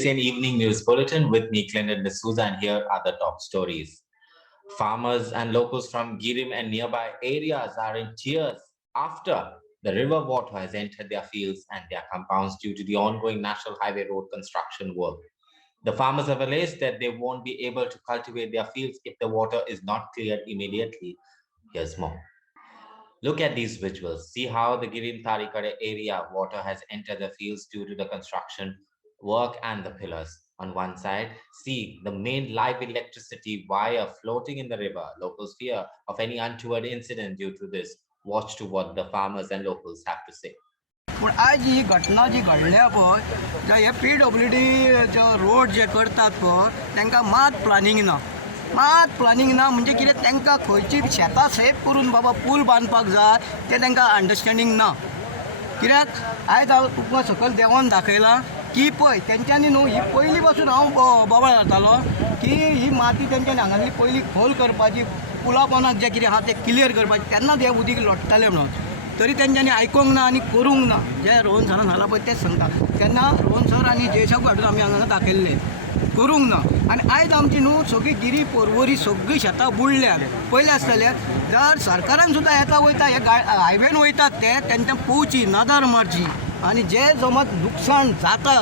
ACN Evening News Bulletin with me, Clinton D'Souza, and here are the top stories. Farmers and locals from Girim and nearby areas are in tears after the river water has entered their fields and their compounds due to the ongoing National Highway Road construction work. The farmers have alleged that they won't be able to cultivate their fields if the water is not cleared immediately. Here's more. Look at these visuals. See how the Girim Tarikare area water has entered the fields due to the construction work and the pillars. On one side, see the main live electricity wire floating in the river. Locals fear of any untoward incident due to this. Watch to what the farmers and locals have to say. पण आज ही घटना जी घडल्या पळय जे हे PWD जो road जे करतात पळय तांकां मात प्लॅनिंग ना म्हणजे कितें तांकां खंयची शेतां सेफ करून बाबा पूल बांदपाक जाय तें तांकां अंडरस्टँडींग ना कित्याक आयज हांव तुका सकयल देंवन दाखयलां की पळय तेंच्यांनी न्हू ही पयलीं पासून हांव बोवाळ घालतालो की ही माती तेंच्यांनी हांगासली पयलीं खोल करपाची पुला पोंदाक जें कितें आहा तें क्लियर करपाचें तेन्नाच हें उदीक लोटतालें म्हणून तरी तेंच्यांनी आयकूंक ना आनी करूंक ना जे रोहन सरान सांगला पळय तेच सांगता तेन्ना रोहन सर आनी जयशाक हाडून आमी हांगा दाखयल्ले करूंक ना आनी आयज आमची न्हू सगळी गिरी परवरी सगळीं शेतां बुडल्यात पयलीं आसतले जर सरकारान सुद्दां येता वयता हे हायवेन वयतात ते तेंच्या पोवची नदर मारची आनी जे समज नुकसाण जाता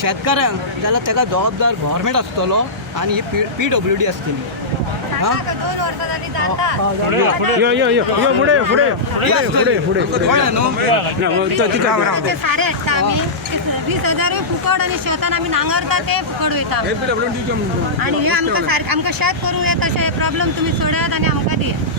शेतकाऱ्यांक जाल्यार ताका जबाबदार गव्हर्मेंट आसतलो आनी ही PWD आसतली फुकट आणि शेतान आम्ही नांगरता ते फुकट वयता आणि हे आमकां शेत करूंक येता तशें प्रॉब्लेम तुमी सोडयात आनी आमकां दियात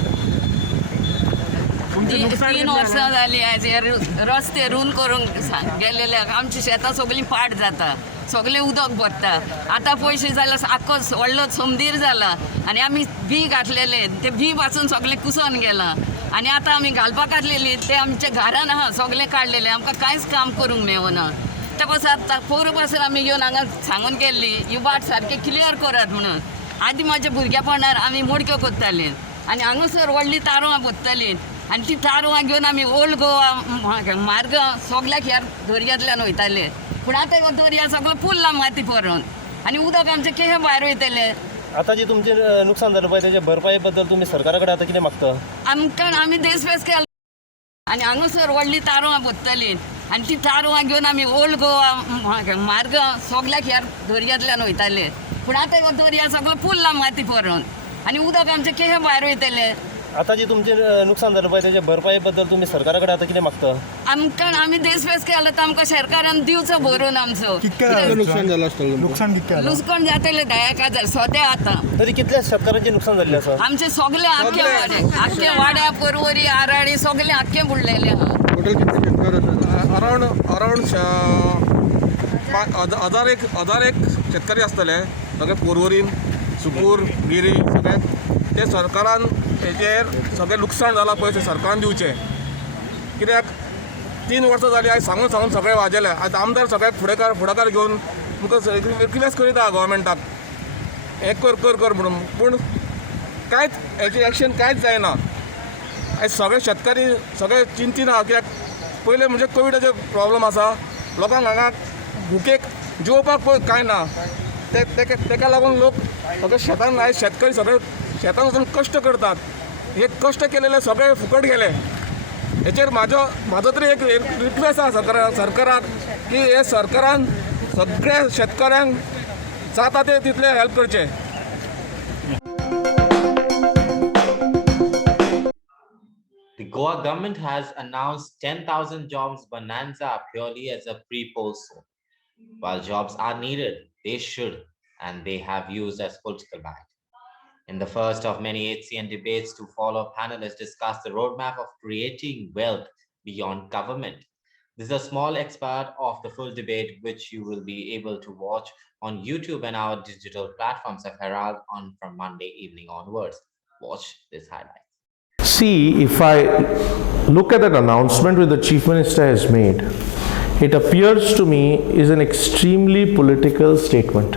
3 वर्सां जालीं आयज हे रस्ते रूल करूंक गेलेले आमची शेतां सगळीं पाड जाता सगळें उदक भरता आतां पयशे जाल्यार आख्खो व्हडलो समदीर जाला आनी आमी भी घातलेले ते भी पासून सगळें कुसोन गेलां आनी आतां आमी घालपाक घातलेली ते आमच्या घरान आहा सगळें काडलेलें आमकां कांयच काम करूंक मेळना त्या पासून आतां पयर पासून आमी येवन हांगा सांगून गेल्ली ही वाट सारकी क्लियर करात म्हणून आदी म्हाज्या भुरगेपणान आमी मोडक्यो करतालीं आनी हांगासर व्हडलीं तारुआं बसतालीं आनी ती तारुआं घेवन आमी ओल्ड गोवा मार्ग सगळ्याक ह्या दर्यांतल्यान वयताले पूण आतां हो दर्या सगळो फुल्ला माती भरून आनी उदक आमचें केहे भायर वयतलें आता जे तुमचे नुकसान झालं पाहिजे त्याच्या भरपाई बद्दल तुम्ही सरकाराकडे आता किती मागता आमकां आमी देशपेस केला आनी हांगासर व्हडलीं तारुआं बसतालीं आनी ती तारुआं घेवन आमी ओल्ड गोवा मार्ग सगळ्याक ह्या दर्यांतल्यान वयताले पूण आतां हो दर्या सगळो फुल्ला माती भरून आनी उदक आमचें केहे भायर वयतलें आता जे तुमचे नुकसान झालं पाहिजे त्याच्या भरपाई बद्दल तुम्ही सरकाराकडे आता किती मागता आमकां आमी देशपेस केला तर आमकां सरकारान दिवचो भरून आमचो नुकसान झालं असतं लुकसाण जातले 10,000 सद्या आतां तरी कितल्या शेतकऱ्यांचे नुकसान झाले असं आमचे सगळे आख्खे वाड्या परवरी आराडी सगळे आख्खे बुडलेले आहा अरावंड 1000 शेतकरी आसतले सगळे परवरीन सुकूर गिरी सगळे ते सरकारान हेचेर सगळें लुकसाण जालां पळय तें सरकारान दिवचें कित्याक 3 वर्सां जालीं आयज सांगून सगळें वाजयलें आतां आमदार सगळे फुडाकार घेवन तुमकां रिक्वेस्ट करीता गोवोरमेंटाक हें कर म्हणून पूण कांयच हेचें एक्शन कांयच जायना आयज सगळे शेतकरी सगळे चिंतीन आहा कित्याक पयलें म्हणजे कोविडाचे प्रॉब्लम आसा लोकांक हांगा भुकेक जेवपाक पळय कांय ना तेका लागून लोक सगळे शेतान आयज शेतकरी सगळे शेतान वचून कश्ट करतात हे कश्ट केलेले सगळे फुकट गेले हेचेर म्हाजो तरी एक रिक्वेस्ट आसा सरकाराक की हे सरकारान सगळ्या शेतकऱ्यांक जाता ते तितले हेल्प करचें The Goa government has announced 10,000 jobs bonanza purely as a pre-poll. While jobs are needed, they should, and they have used as political bait. In the first of many HCN debates to follow, panelists discuss the roadmap of creating wealth beyond government. This is a small excerpt of the full debate, which you will be able to watch on YouTube and our digital platforms of Herald from Monday evening onwards. Watch this highlight. See, if I look at that announcement which the Chief Minister has made, it appears to me is an extremely political statement.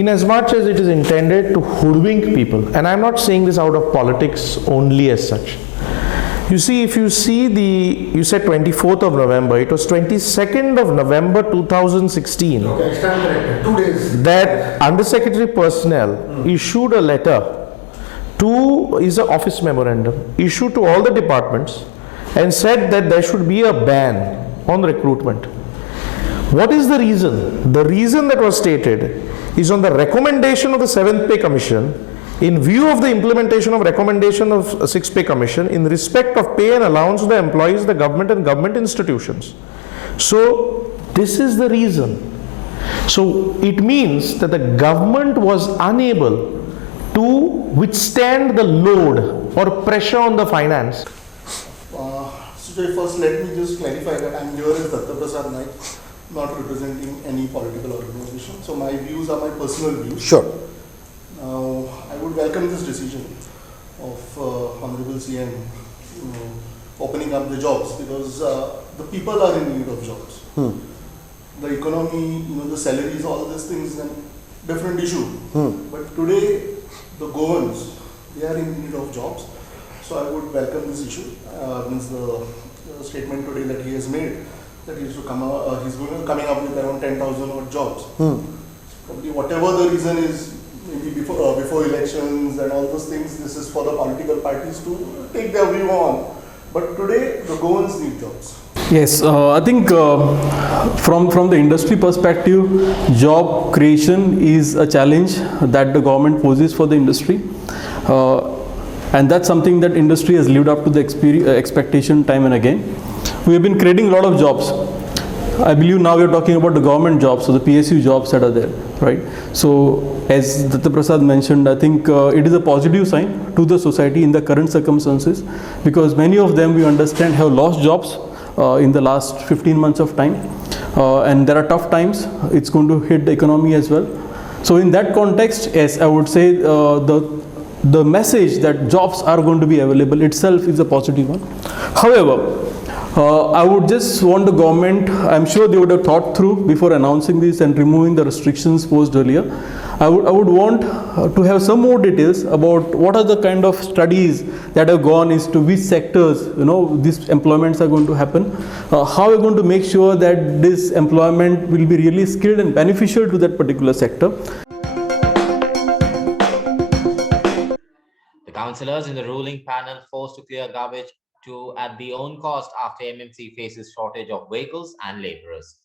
In as much as it is intended to hoodwink people, and I'm not saying this out of politics only as such, You see, if you see you said 24th of November, it was 22nd of November 2016 2 days. that Undersecretary Personnel issued a letter is an office memorandum, issued to all the departments and said that there should be a ban on recruitment. What is the reason? The reason that was stated is on the recommendation of the 7th Pay Commission, in view of the implementation of recommendation of 6th Pay Commission in respect of pay and allowance to the employees of the government and government institutions. So this is the reason. So it means that the government was unable to withstand the load or pressure on the finance. Sujay, first let me just clarify that I'm here as Datta Prasad Naik, not representing any political organization. So my views are my personal views. Sure. Now, I would welcome this decision of Honorable CM opening up the jobs, because the people are in need of jobs. The economy, the salaries, all these things, and different issue. But today, the governments, they are in need of jobs. So I would welcome this issue. Means the statement today that he has made, that he's coming up with around 10,000 odd jobs. Probably whatever the reason is, maybe before elections and all those things, this is for the political parties to take their view on. But today, the governments need jobs. Yes, I think from the industry perspective, job creation is a challenge that the government poses for the industry, and that's something that industry has lived up to the expectation time and again. We have been creating a lot of jobs. I believe now we are talking about the government jobs, so the PSU jobs that are there, right? So as Datta Prasad mentioned, I think it is a positive sign to the society in the current circumstances, because many of them, we understand, have lost jobs in the last 15 months of time, and there are tough times. It's going to hit the economy as well. So in that context, yes, I would say the message that jobs are going to be available itself is a positive one. However, I would just want the government, I'm sure they would have thought through before announcing this and removing the restrictions posed earlier. I would want to have some more details about what are the kind of studies that have gone into which sectors, these employments are going to happen. How are we going to make sure that this employment will be really skilled and beneficial to that particular sector? The councillors in the ruling panel forced to clear garbage at their own cost after MMC faces shortage of vehicles and labourers.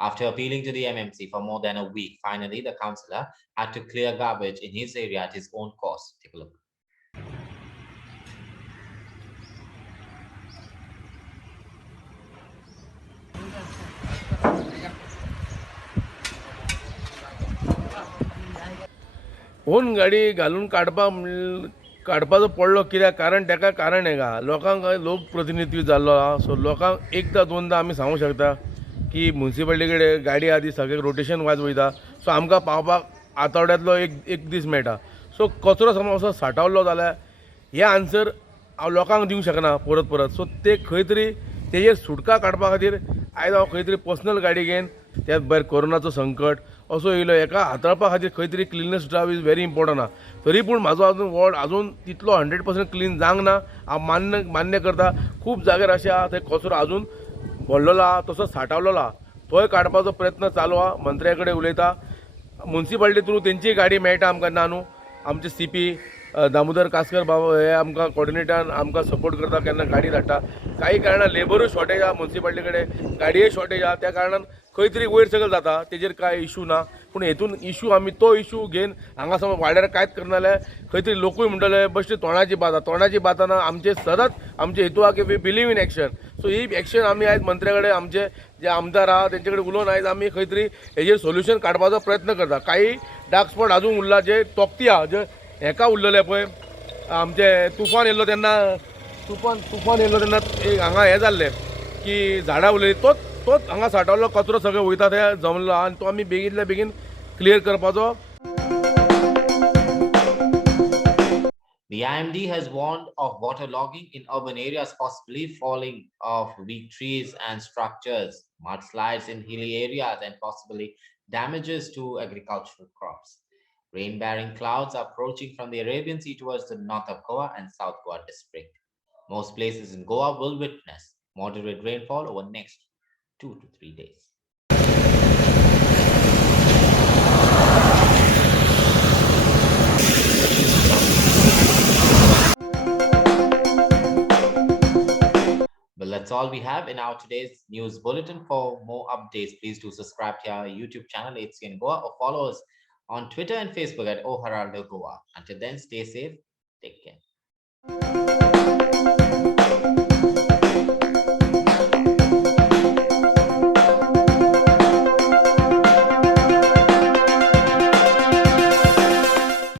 After appealing to the MMC for more than a week, finally the councillor had to clear garbage in his area at his own cost. Take a look. Own गाडी घालून काडपाचो पडलो कित्याक कारण ताका कारण हें लोकांक लोकप्रतिनिधी जाल्लो आहा. सो लोकांक एकदां दोनदां आमी सांगूंक शकता की म्युन्सिपालिटी कडेन गाडी आहा ती सगळे रोटेशन वायज वयता. सो आमकां पावपाक आठवड्यांतलो एक दीस मेळटा. सो कचरो समज असो सांठवलो जाल्यार हे आन्सर हांव लोकांक दिवंक शकना परत. सो ते खंय तरी तेजेर सुटका काडपा खातीर आयज हांव खंय तरी पर्सनल गाडी घेवन, त्याच भायर कोरोनाचो संकट असो येयलो, हेका हाताळपा खातीर खंय तरी cleanness drive is very important आहा. तरी पूण म्हाजो आजून वॉर्ड आजून तितलो 100% क्लीन जावंक ना. हांव मान्य करता, खूब जाग्यार अशें आहा थंय कचरो आजून भरलेलो आहा, तसो सांठवलेलो आहा. तोय काडपाचो प्रयत्न चालू आहा. मंत्र्या कडेन उलयता, म्युन्सिपालिटी थ्रू तेंचीय गाडी मेळटा आमकां ना न्हू. आमचे CP दामोदर कासकर बाबा हे आमकां कॉर्डिनेटरान आमकां सपोर्ट करता, केन्ना गाडी धाडटा. काही कारणान लेबरूय शॉर्टेज आहा म्युन्सिपालिटी कडेन, गाडये शॉर्टेज आहा. त्या कारणान खंय तरी वयर सकयल जाता, तेजेर कांय इशू ना. पूण हेतून इशू आमी तो इशू घेवन हांगा समज वाड्यार कांयच करना जाल्यार खंय तरी लोकूय म्हणटले बेश्टी तोंडाची बात आहा. तोंडाची बाताना आमचे सदांच आमचे हेतू आहा की we believe in action. So ही एक्शन आमी आयज मंत्र्या कडेन आमचे जे आमदार आहा तेंचे कडेन उलोवन आयज आमी खंय तरी हेजेर सोल्युशन काडपाचो प्रयत्न करता. काही डार्क स्पॉट आजून उरला, जे तोक्ती आहा, जे हेका उरलेले पळय, आमचे तुफान येयल्लो तेन्ना हांगा हें जाल्लें की झाडां उरलेलीं, तोच हांगा सांठवल्लो कचरो सगळो वयता ते जमलो आहा, आनी तो आमी बेगींतल्या बेगीन क्लियर करपाचो. The IMD has warned of waterlogging in urban areas, possibly falling of weak trees and structures, mudslides in hilly areas, and possibly damages to agricultural crops. Rain-bearing clouds are approaching from the Arabian Sea towards the north of Goa and South Goa district. Most places in Goa will witness moderate rainfall over next 2 to 3 days. Well, that's all we have in our today's news bulletin. For more updates, please do subscribe to our YouTube channel, HCN Goa, or follow us on Twitter and Facebook at O Heraldo Goa. Until then, stay safe, take care.